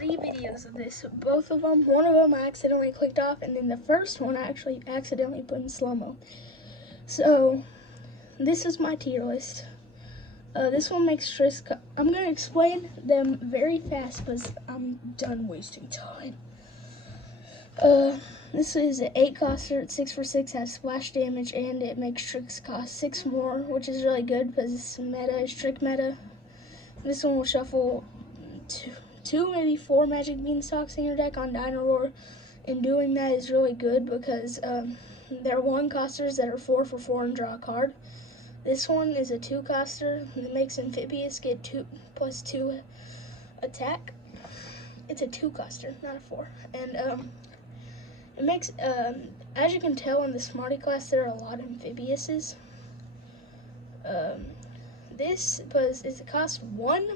3 videos of this. Both of them, one of them I accidentally clicked off, and then the first one I actually accidentally put in slow-mo. So, this is my tier list. This one makes tricks. I'm going to explain them very fast because I'm done wasting time. This is an 8 coster, it's 6 for 6, has splash damage, and it makes tricks cost 6 more, which is really good because it's meta, it's trick meta. This one will shuffle 2, maybe 4 magic beanstalks in your deck on Dino Roar, and doing that is really good because they're 1 costers that are 4 for 4 and draw a card. This one is a 2 coster that makes Amphibious get 2 plus 2 attack. It's a 2 coster, not a 4. And it makes, as you can tell in the Smarty class, there are a lot of Amphibiouses. This was, it costs 1.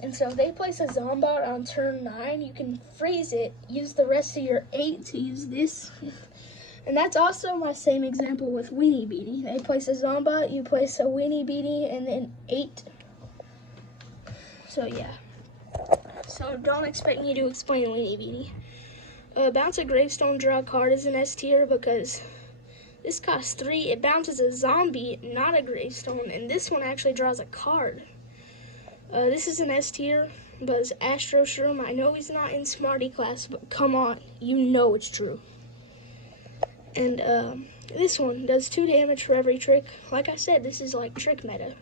And so if they place a Zombot on turn 9, you can freeze it, use the rest of your 8 to use this. And that's also my same example with Weenie Beanie. They place a Zombot, you place a Weenie Beanie, and then 8. So yeah. So don't expect me to explain Weenie Beanie. Bounce a Gravestone, draw a card is an S tier because this costs 3. It bounces a zombie, not a Gravestone, and this one actually draws a card. This is an S tier, but it's Astro Shroom. I know he's not in Smarty class, but come on, you know it's true. And this one does 2 damage for every trick. Like I said, this is like trick meta.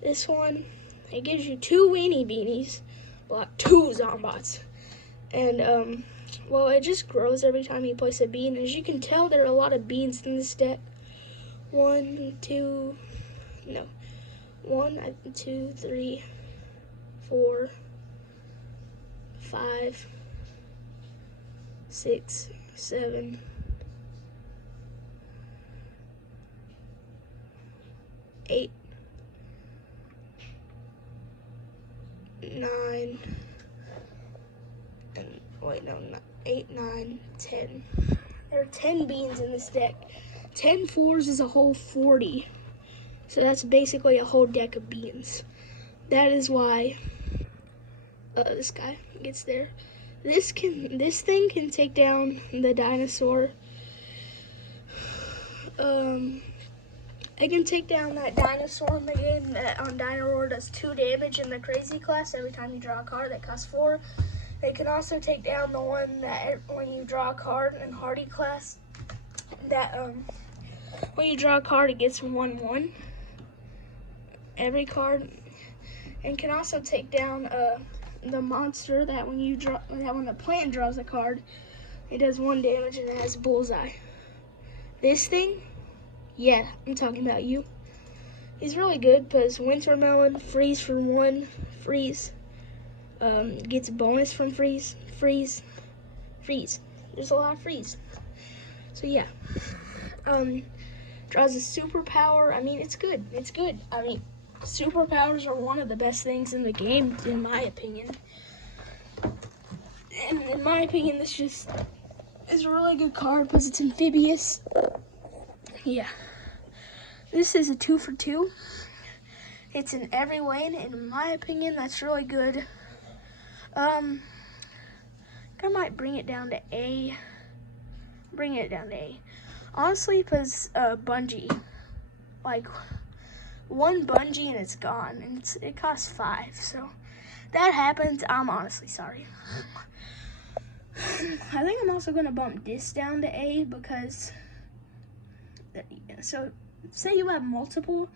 This one, it gives you 2 Weenie Beanies, block 2 Zombots. And well, it just grows every time you place a bean. As you can tell, there are a lot of beans in this deck. 1, 2, 3, 4, 5, 6, 7, 8, 9, and wait, no, not 8, 9, 10. There are 10 beans in this deck. 10 4s is a whole 40. So that's basically a whole deck of beans. That is why this guy gets there. This thing can take down the dinosaur. It can take down that dinosaur in the game that on Dino Roar does 2 damage in the crazy class every time you draw a card that costs 4. It can also take down the one that when you draw a card in Hardy class that when you draw a card it gets 1/1 every card, and can also take down the monster that when the plant draws a card it does 1 damage and it has bullseye. This thing, yeah, I'm talking about you. He's really good because Winter Melon, freeze for 1, freeze. Gets a bonus from freeze. There's a lot of freeze. So yeah. Draws a superpower. I mean, it's good. It's good. I mean, superpowers are one of the best things in the game, in my opinion. And in my opinion, this just is a really good card because it's amphibious. Yeah. This is a 2 for 2. It's in every lane. In my opinion, that's really good. I might bring it down to A. Honestly, because bungee. Like, 1 bungee and it's gone. And it costs 5. So, that happens. I'm honestly sorry. I think I'm also going to bump this down to A because... So, say you have multiple,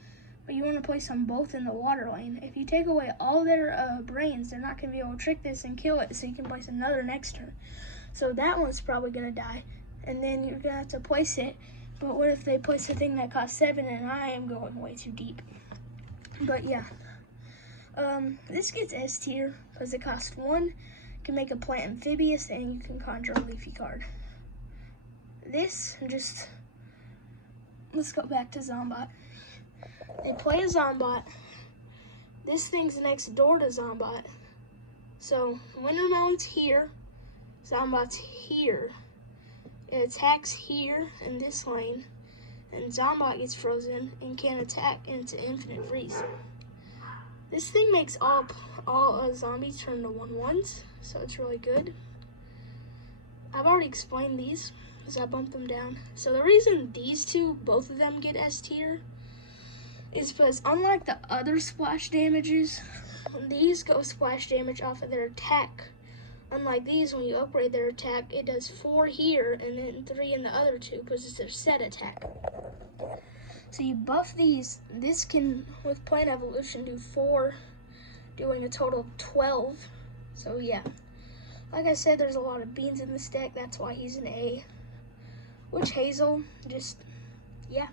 but you want to place them both in the water lane. If you take away all their brains, they're not going to be able to trick this and kill it, so you can place another next turn. So that one's probably going to die, and then you're going to have to place it. But what if they place a thing that costs 7 and I am going way too deep? But yeah. This gets S tier because it costs 1, can make a plant amphibious, and you can conjure a leafy card. This just... Let's go back to Zombot. They play a Zombot. This thing's next door to Zombot. So, Winter Melon's here. Zombot's here. It attacks here in this lane. And Zombot gets frozen and can't attack into infinite freeze. This thing makes all zombies turn to 1/1s, so it's really good. I've already explained these as I bumped them down. So the reason these two, both of them get S tier, is because unlike the other splash damages, these go splash damage off of their attack. Unlike these, when you upgrade their attack, it does 4 here and then 3 in the other two because it's their set attack. So you buff these, this can, with Plant Evolution, do 4, doing a total of 12. So yeah, like I said, there's a lot of beans in this deck, that's why he's an A. Witch Hazel, just, yeah.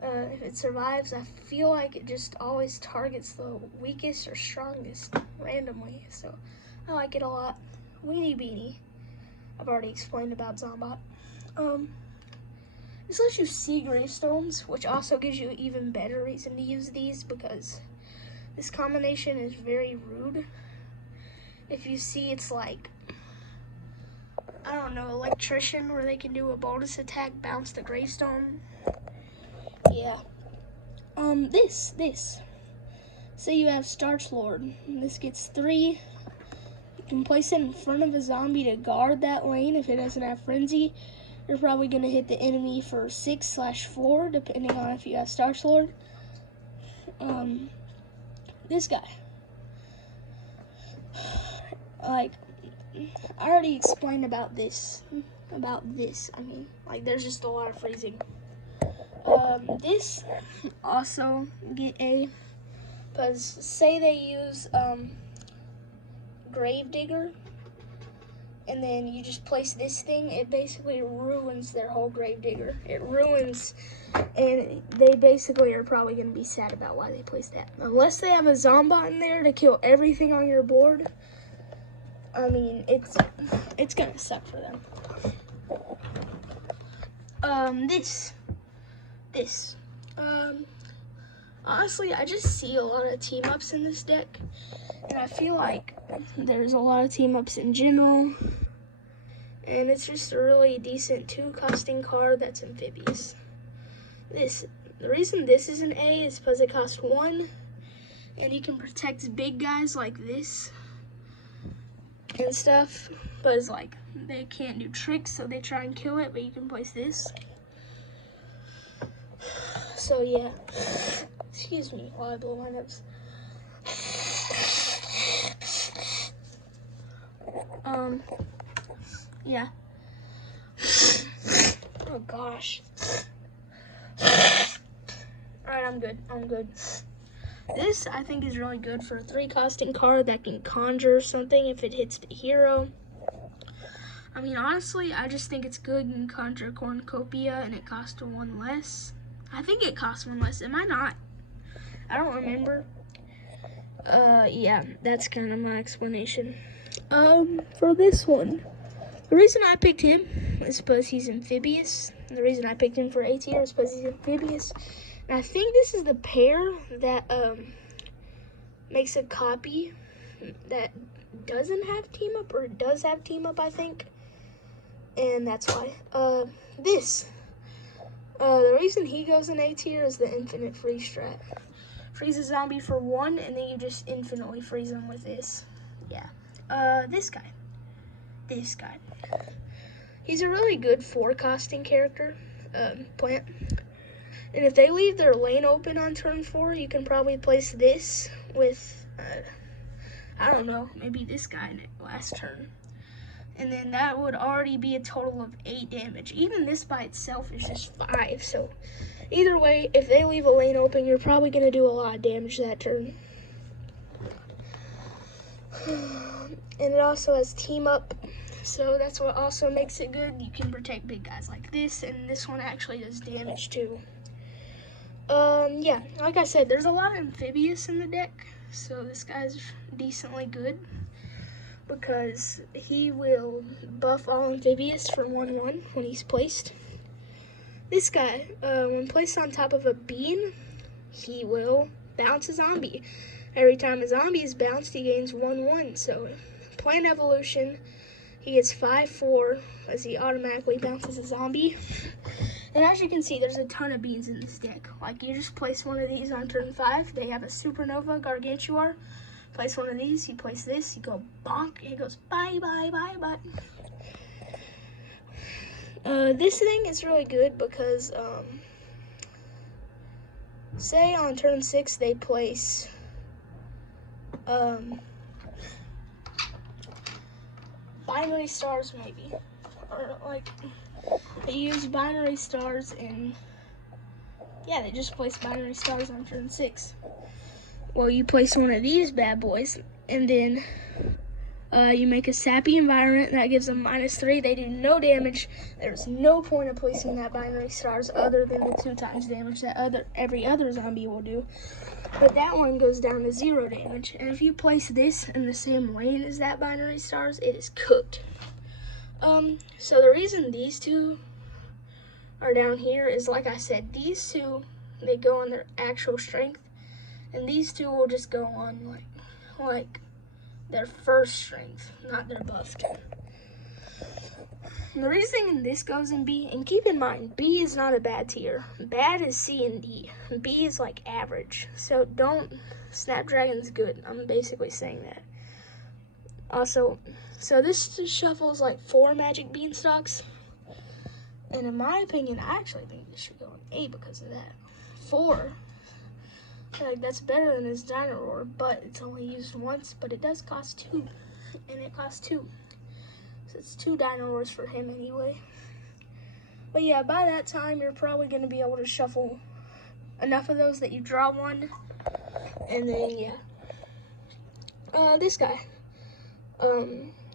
If it survives, I feel like it just always targets the weakest or strongest randomly, so I like it a lot. Weenie Beanie, I've already explained about Zombot. This lets you see gravestones, which also gives you even better reason to use these because this combination is very rude. If you see, it's like, I don't know, Electrician, where they can do a bonus attack, bounce the gravestone. Yeah. This. Say you have Starch Lord. This gets 3. You can place it in front of a zombie to guard that lane if it doesn't have Frenzy. You're probably going to hit the enemy for 6/4, depending on if you have Starch Lord. This guy. Like, I already explained about this. I mean, like, there's just a lot of freezing. This also get A, because say they use Gravedigger, and then you just place this thing, it basically ruins their whole Gravedigger. It ruins, and they basically are probably going to be sad about why they placed that. Unless they have a Zombot in there to kill everything on your board, I mean, it's going to suck for them. This. Honestly, I just see a lot of team-ups in this deck, and I feel like there's a lot of team-ups in general, and it's just a really decent 2-costing card that's amphibious. The reason this is an A is because it costs 1, and you can protect big guys like this and stuff, but it's like, they can't do tricks, so they try and kill it, but you can place this. So yeah, excuse me while I blow my nose. Yeah. Oh gosh. Alright, I'm good. This, I think, is really good for a 3-costing card that can conjure something if it hits the hero. I mean, honestly, I just think it's good. You can conjure Cornucopia, and it costs 1 less. I think it costs 1 less. Am I not? I don't remember. Yeah, that's kind of my explanation. For this one, the reason I picked him is because he's amphibious. And the reason I picked him for A tier is because he's amphibious. And I think this is the pair that, makes a copy that doesn't have team up, or does have team up, I think. And that's why. The reason he goes in A tier is the infinite freeze strat. Freeze a zombie for 1, and then you just infinitely freeze them with this. Yeah. This guy. He's a really good 4-costing character, plant. And if they leave their lane open on turn 4, you can probably place this with, I don't know, maybe this guy in it last turn. And then that would already be a total of 8 damage. Even this by itself is just 5. So either way, if they leave a lane open, you're probably going to do a lot of damage that turn. And it also has team up. So that's what also makes it good. You can protect big guys like this. And this one actually does damage too. Yeah, like I said, there's a lot of amphibious in the deck. So this guy's decently good, because he will buff all amphibious for 1/1 when he's placed. This guy, when placed on top of a bean, he will bounce a zombie. Every time a zombie is bounced, he gains 1/1. So, Plant Evolution, he gets 5/4 as he automatically bounces a zombie. And as you can see, there's a ton of beans in this deck. Like, you just place one of these on turn 5. They have a Supernova Gargantuar. Place one of these, you place this, you go bonk, and it goes bye, bye, bye, bye. This thing is really good because, say on turn 6 they place, binary stars maybe. Or, like, they use binary stars and, yeah, they just place binary stars on turn 6. Well, you place one of these bad boys, and then you make a sappy environment that gives them -3. They do no damage. There's no point of placing that binary stars other than the 2 times damage that every other zombie will do. But that one goes down to 0 damage. And if you place this in the same lane as that binary stars, it is cooked. So the reason these two are down here is, like I said, these two, they go on their actual strength. And these two will just go on like their first strength, not their buffed. And the reason this goes in B, and keep in mind, B is not a bad tier. Bad is C and D. B is like average. So don't, Snapdragon's good. I'm basically saying that. Also, so this shuffles like 4 magic beanstalks. And in my opinion, I actually think this should go in A because of that. 4. Like, that's better than his Dino Roar, but it's only used once, but it does cost 2, and it costs 2. So it's 2 Dino Roars for him anyway. But yeah, by that time, you're probably going to be able to shuffle enough of those that you draw one, and then, yeah. This guy.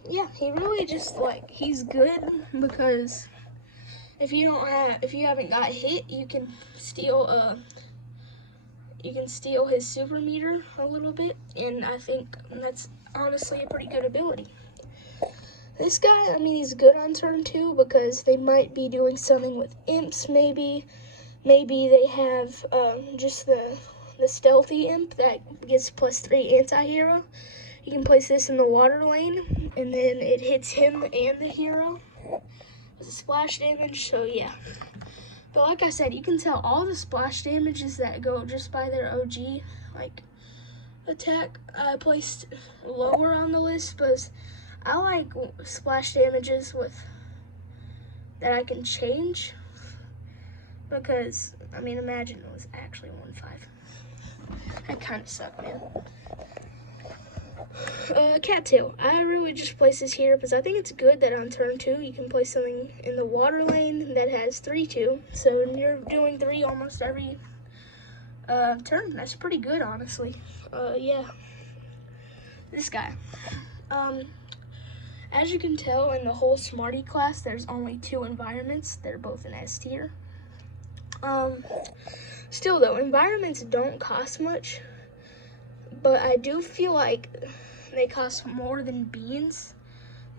Yeah, he really just, like, he's good because if you haven't got hit, you can steal, his super meter a little bit, and I think that's honestly a pretty good ability. This guy, I mean, he's good on turn 2 because they might be doing something with imps, maybe. Maybe they have just the stealthy imp that gets +3 anti-hero. You can place this in the water lane, and then it hits him and the hero with a splash damage, so yeah. But like I said, you can tell all the splash damages that go just by their OG, like, attack, I placed lower on the list, because I like splash damages that I can change, because, I mean, imagine it was actually 1-5. That kind of sucked, man. Cattail. I really just place this here because I think it's good that on turn 2 you can place something in the water lane that has 3/2. So you're doing 3 almost every turn. That's pretty good, honestly. Yeah. This guy. As you can tell, in the whole Smarty class, there's only 2 environments. They're both in S tier. Still though, environments don't cost much, but I do feel like they cost more than beans,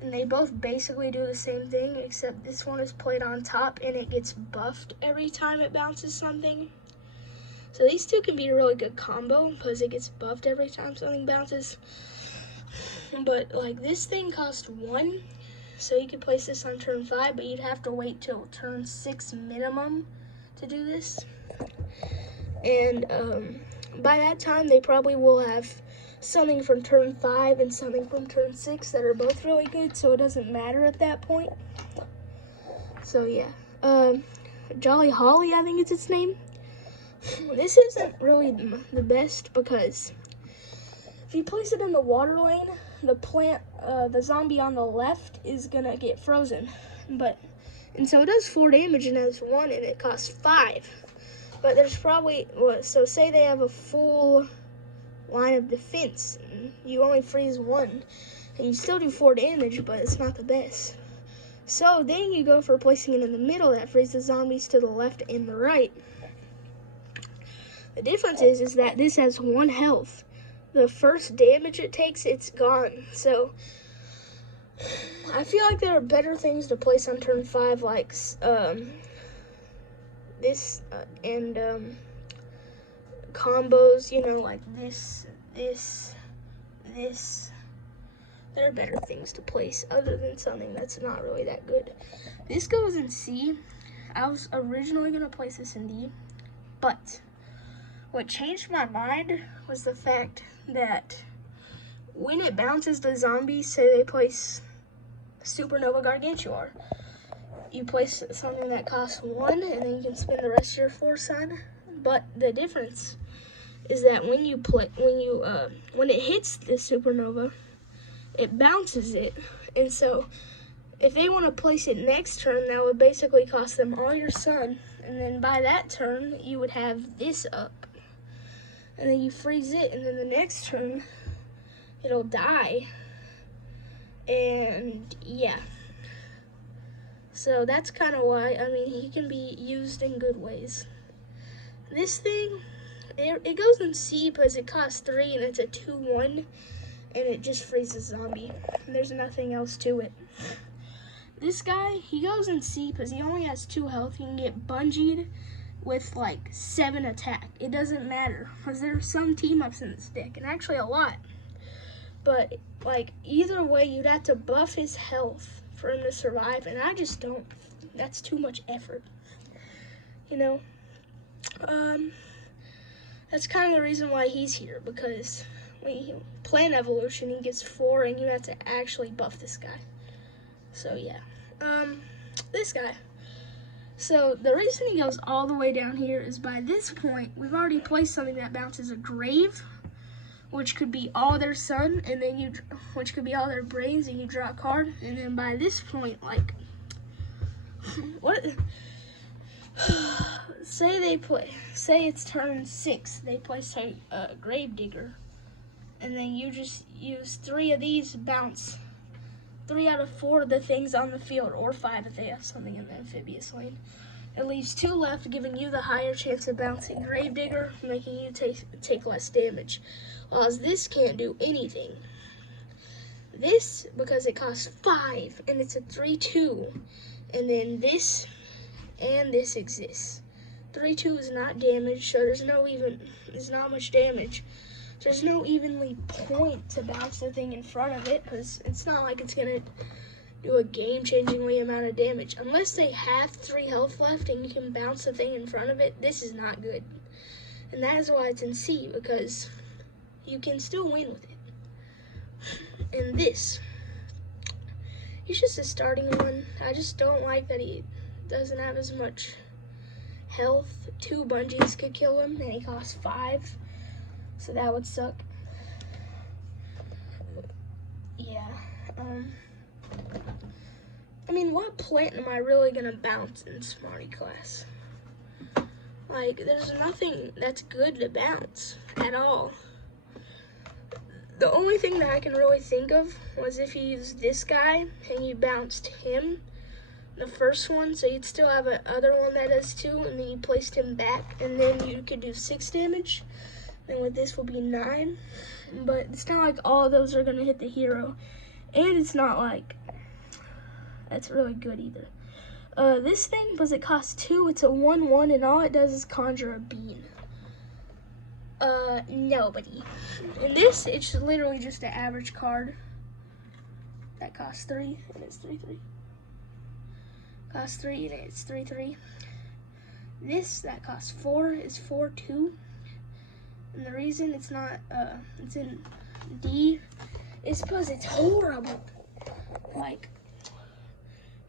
and they both basically do the same thing, except this one is played on top and it gets buffed every time it bounces something. So these two can be a really good combo because it gets buffed every time something bounces. But like, this thing costs 1, so you could place this on turn 5, but you'd have to wait till turn 6 minimum to do this. And by that time, they probably will have something from turn 5 and something from turn 6 that are both really good, so it doesn't matter at that point. So yeah, Jolly Holly, I think it's its name. This isn't really the best because if you place it in the water lane, the zombie on the left is gonna get frozen. And so it does 4 damage and has 1, and it costs 5. But there's probably, so say they have a full line of defense, and you only freeze 1, and you still do 4 damage, but it's not the best. So then you go for placing it in the middle that freezes zombies to the left and the right. The difference is that this has 1 health. The first damage it takes, it's gone. So I feel like there are better things to place on turn 5, like this and combos, you know, like this. There are better things to place other than something that's not really that good. This goes in C. I was originally going to place this in D, but what changed my mind was the fact that when it bounces the zombies, say they place Supernova Gargantuar, you place something that costs 1, and then you can spend the rest of your force on. But the difference is that when it hits the Supernova, it bounces it, and so if they want to place it next turn, that would basically cost them all your sun, and then by that turn, you would have this up. And then you freeze it, and then the next turn, it'll die. And yeah. So that's kind of why, I mean, he can be used in good ways. This thing, it goes in C because it costs 3 and it's a 2/1, and it just freezes zombie. And there's nothing else to it. This guy, he goes in C because he only has 2 health. He can get bungeed with like 7 attack. It doesn't matter because there's some team ups in this deck, and actually a lot. But like either way, you'd have to buff his health for him to survive, and I just don't. That's too much effort, you know. That's kind of the reason why he's here, because when you plan evolution, he gets 4, and you have to actually buff this guy. So yeah. This guy. So the reason he goes all the way down here is by this point, we've already placed something that bounces a grave, which could be all their sun, and then which could be all their brains, and you draw a card. And then by this point, like, what? Say it's turn 6, they place a grave digger, and then you just use 3 of these, bounce 3 out of 4 of the things on the field, or 5 if they have something in the amphibious lane. It leaves 2 left, giving you the higher chance of bouncing Gravedigger, making you take less damage. Whereas this can't do anything. This, because it costs 5, and it's a 3/2, and then this and this exists. 3/2 is not damage, so there's not much damage. There's no evenly point to bounce the thing in front of it, because it's not like it's going to do a game-changingly amount of damage. Unless they have 3 health left and you can bounce the thing in front of it, this is not good. And that is why it's in C, because you can still win with it. And this, he's just a starting one. I just don't like that he doesn't have as much health. 2 bungees could kill him, and he costs 5. So that would suck. Yeah. I mean, what plant am I really gonna bounce in Smarty class? Like, there's nothing that's good to bounce at all. The only thing that I can really think of was if you used this guy and you bounced him, the first one, so you'd still have another one that does 2, and then you placed him back, and then you could do 6 damage. And with this will be 9, but it's not like all of those are gonna hit the hero, and it's not like that's really good either. This thing, because it costs 2, it's a 1/1, and all it does is conjure a bean. Nobody. And this, it's literally just an average card that costs 3, and it's 3/3. Costs 3, and it's 3/3. This that costs 4 is 4/2. And the reason it's not, it's in D is because it's horrible. Like,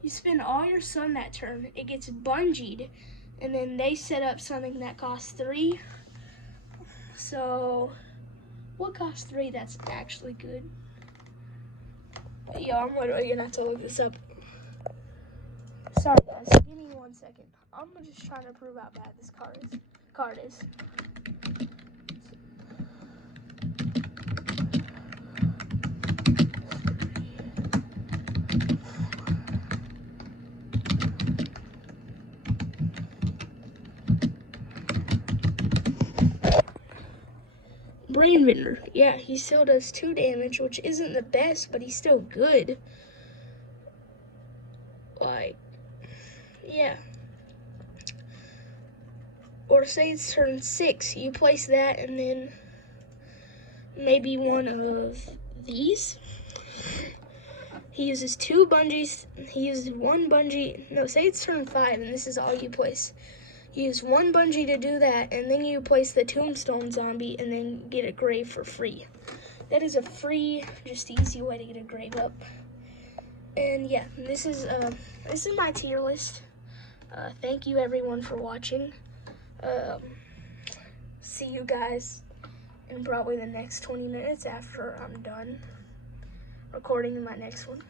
you spend all your sun that turn, it gets bungeed, and then they set up something that costs 3. So, what costs 3 that's actually good? Yo, I'm literally gonna have to look this up. Sorry guys, give me 1 second. I'm just trying to prove how bad this card is. Brain Vendor. Yeah, he still does 2 damage, which isn't the best, but he's still good. Like, yeah. Or say it's turn 6, you place that and then maybe one of these. He uses 2 bungees. He uses 1 bungee. No, say it's turn 5, and this is all you place. You use 1 bungee to do that, and then you place the tombstone zombie, and then get a grave for free. That is a free, just easy way to get a grave up. And yeah, this is my tier list. Thank you everyone for watching. See you guys in probably the next 20 minutes after I'm done recording my next one.